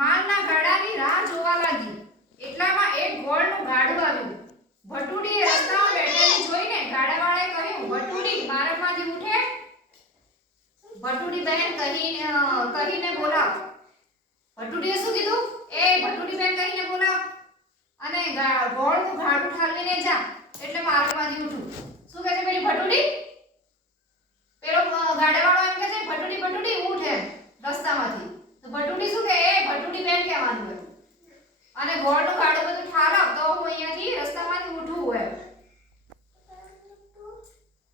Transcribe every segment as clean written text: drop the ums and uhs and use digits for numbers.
માલના ગાડાની રાહ જોવા લાગી. એટલામાં એક ઘોડનું ગાડું આવ્યું. ભટુડીએ રસ્તામાં બેઠેલી જોઈને ગાડાવાળાએ કહ્યું, ભટુડી માર્ગમાંથી ઉઠે. ભટુડી બેન કહીને બોલાવ. ભટુડીએ શું કીધું? એ ભટુડી બેન કહીને બોલાવ અને ઘોડનું ગાડું ઠાલવીને જા એટલે માર્ગમાંથી ઉઠું. શું કહે છે પેલી ભટુડી? પેલો ગાડાવાળો એમ કહે છે ભટુડી ભટુડી ઉઠ એમ રસ્તામાંથી. તો ભટુડી શું કહે? એ ભટુડી બેન કહેવાનું હોય અને ઘોડનું ગાડું બધું ઠાલવ તો હું અહીંયાથી રસ્તામાંથી ઉઠું હોય.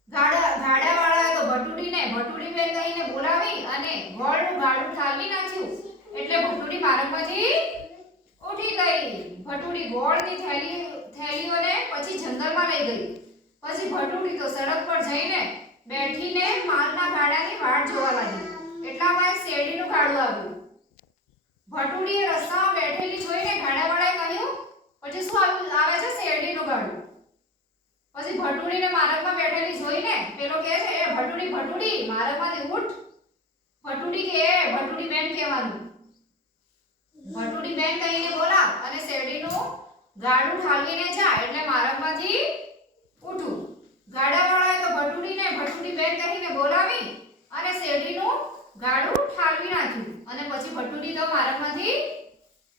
ગાડાવાળાએ તો ભટુડીને ભટુડી બેન કહીને બોલાવી અને ઘોડનું ગાડું ઠાલવી નાખ્યું એટલે ભટુડી માર્ગમાંથી ઉઠી ગઈ. ભટુડી ઘોડની થેલીઓને પછી જંગલમાં લઈ ગઈ. પછી ભટુડી તો સડક પર જઈને બેઠીને માલના ગાડાની વાટ જોવા લાગી. એટલામાં એક શેરડીનું ગાડું આવ્યું. ભટુડીએ રસ્તામાં બેઠેલી જોઈને ગાડાવાળાએ કહ્યું, પછી શું આવે છે? શેરડીનું ગાડું. પછી ભટુડીને માર્ગમાં બેઠેલી જોઈને પેલો કહે છે, એ ભટુડી ભટુડી માર્ગમાંથી ઉઠ. ભટુડી કે એ ભટુડી બેન કહેવાનું. ભટુડી બેન કહીને બોલાવ અને શેરડીનું ગાડું ઠાલવીને જા એટલે માર્ગમાંથી ઉઠું. ગાડાવાળાએ તો ભટુડીને ભટુડી બેન કહીને બોલાવી અને શેરડીનું ગાડું ઠાલવી નાખ્યું અને પછી ભટુડી તો માર્ગમાંથી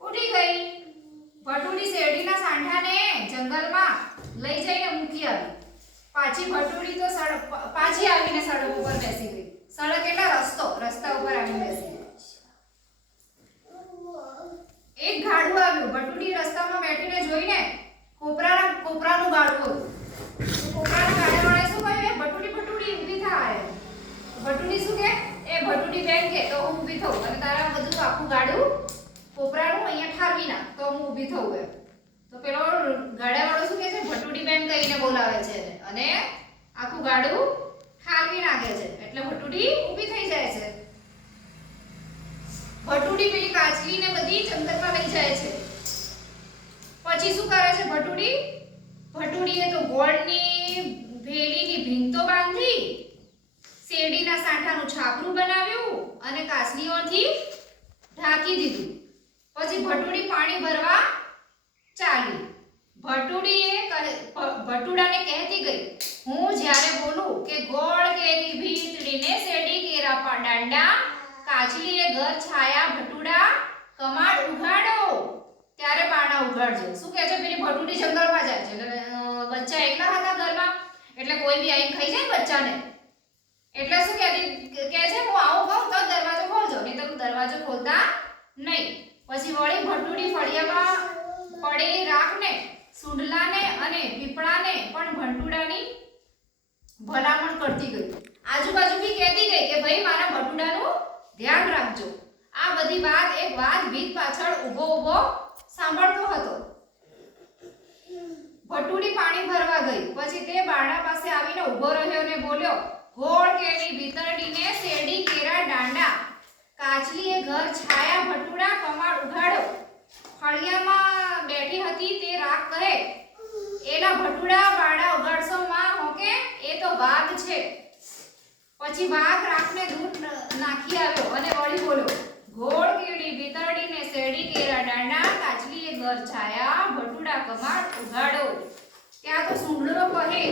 ઉઠી ગઈ. ભટુડી શેરડીના સાંઠાને જંગલમાં લઈ જઈને મૂકી આવી. પાછી ભટુડી તો પાછી આવીને સડક ઉપર બેસી ગઈ. સડક એટલે રસ્તા ઉપર આવીને બેસી ગઈ. એક ગાડું આવ્યું. ભટુડી રસ્તામાં બેઠીને જોઈને કોપરાનું ગાડું હતું. કોપરાના ગાડાવાળાએ શું કહ્યું? એ ભટુડી ભટુડી ઊભી થા. ભટુડી શું કે? એ ભટુડી બેન કે તો હું ઊભી થઉં અને તારા બધું આખું ગાડું કોપરાનું અહીંયા ઠારવી નાખ તો હું ઊભી થઉં એમ. તો પેલો ગાડાવાળો શું કહે છે? ભટુડી બેન કહીને બોલાવે છે અને આખું ગાડું ઠારવી નાખે છે એટલે ભટુડી ઊભી થઈ જાય છે. ભટુડી પેલી કાચલીને બધી જંગલમાં લઈ જાય છે. પછી શું કરે છે ભટુડી? ભટુડીએ તો ગોળની ભેળીની ભીંતો બાંધી, શેરડીના સાંઠાનું છાપરું બનાવ્યું અને કાચલીઓથી ઢાંકી દીધું. પછી ભટુડી પાણી ભરવા ચાલી. ભટુડાને કહેતી ગઈ, હું જ્યારે બોલું કે ગોળ કેરી ભીંતડીને શેરડી કેરા દાંડા, કાચલીએ ઘર છાયા ભટુડા કમાડ ઉઘાડો ત્યારે પાણા ઉઘાડજો. શું કહે છે? પેલી ભટુડી જંગલમાં જાય છે એટલે બચ્ચા એકલા હતા ઘરમાં એટલે કોઈ બી આવીને ખાઈ જાય બચ્ચાને એટલે શું કહે છે? હું આવું કહું તો દરવાજો ખોલજો, નહીં તો દરવાજો ખોલતા નહીં. પછી વળી ભટુડી ફળિયામાં પડેલી રાખને, સુંડલાને અને પીપળાને પણ ભટુડાની ભલામણ કરતી ગઈ. આજુબાજુ બી કહેતી ગઈ કે ભાઈ મારા ભટુડાનું ધ્યાન રાખજો. આ બધી વાત એક વાદ ભીત પાછળ ઊભો સાંભળતો હતો. ભટુડી પાણી ભરવા ગઈ. પછી તે બારણા પાસે આવીને ઊભો રહ્યો અને બોલ્યો, ગોળ કેરી ભીતરડીને શેરડી કેરા દાંડા, કાચલીએ ઘર છાયા ભટુડા કમાડ ઉઘાડો. ફળિયામાં બેઠી હતી તે રાખ કહે, એના ભટુડા બારણા ઉઘાડશો માં હોકે? એ તો વાઘ છે. પછી વાઘ રાખને દૂધ નાખી આવ્યો અને વળી બોલ્યો, ગોળ કેરી ભીતરડીને શેરડી કેરા દાંડા, કાચલીએ ઘર છાયા ભટુડા કમાડ ઉઘાડો. ત્યાં તો સુંડલો કહે,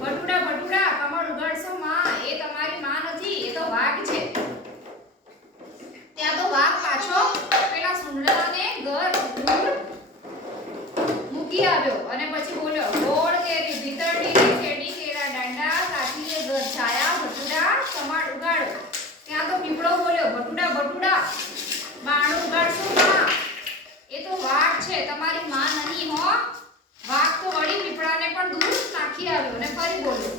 ભટુડા ભટુડા કમાડ ઉઘાડશો માં? એ તમારી માં નથી, એ તો વાઘ છે. ત્યાં તો વાઘ પાછો પેલા સુંડલાને ઘર દૂર મૂકી આવ્યો અને પછી બોલ્યો, ગોળ કેરી ભીતરડીને શેરડી કેરા દાંડા, કાચલીએ ઘર છાયા ભટુડા કમાડ ઉઘાડો. ત્યાં તો પીપળો બોલ્યો, ભટુડા ભટુડા બાણું ઉઘાડશો માં? એ તો વાઘ છે, તમારી માં નહીં હો. વાઘ તો વળી પીપળાને પણ દૂર નાખી આવ્યો અને ફરી બોલ્યો,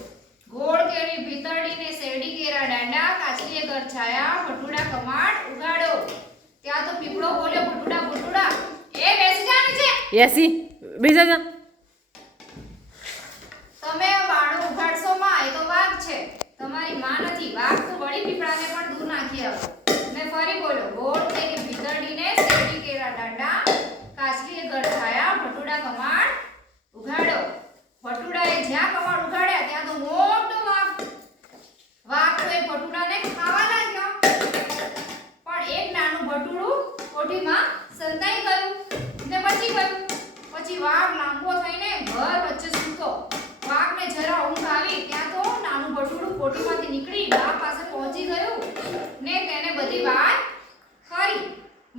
ગોળ કેરી ભીતરડીને શેરડી કેરા દાંડા, કાચલીએ ઘર છાયા ભટુડા કમાડ ઉઘાડો. ત્યાં તો પીપળો બોલ્યો, ભટુડા ભટુડા એ બેસી જા નીચે. યસી બેસી જા. તમે બાણું ઉઘાડશો માં? એ તો વાઘ છે, તમારી માં નથી. વાઘ તો વળી પીપળાને પણ દૂર નાખી આવ્યો અને ફરી બોલ્યો, ગોળ કેરી ભીતરડીને શેરડી કેરા દાંડા, કાચલીએ ઘર છાયા ભટુડા કમાડ ઉઘાડો. ભટુડાએ જ્યાં કમાડ ઉઘાડ્યા ત્યાં તો મોટો વાઘ તો એ ભટુડાને ખાવા લાગ્યો. પણ એક નાનું ભટુડું કોઠીમાં કોઠીમાંથી નીકળી બા પાસે પહોંચી ગયું ને તેને બધી વાત કરી.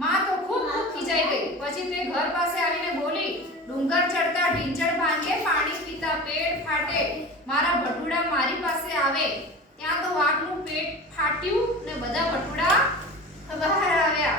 માં તો ખૂબ ખીજાઈ ગઈ. પછી તે ઘર પાસે આવીને બોલી, ડુંગર ચડતા ઢીંચળ ભાંગે, પાણી પીતા પેટ ફાટે. મારા ભટુડા મારી પાસે આવે ત્યાં તો વાઘનું પેટ ફાટ્યું ને બધા ભટુડા બહાર આવ્યા.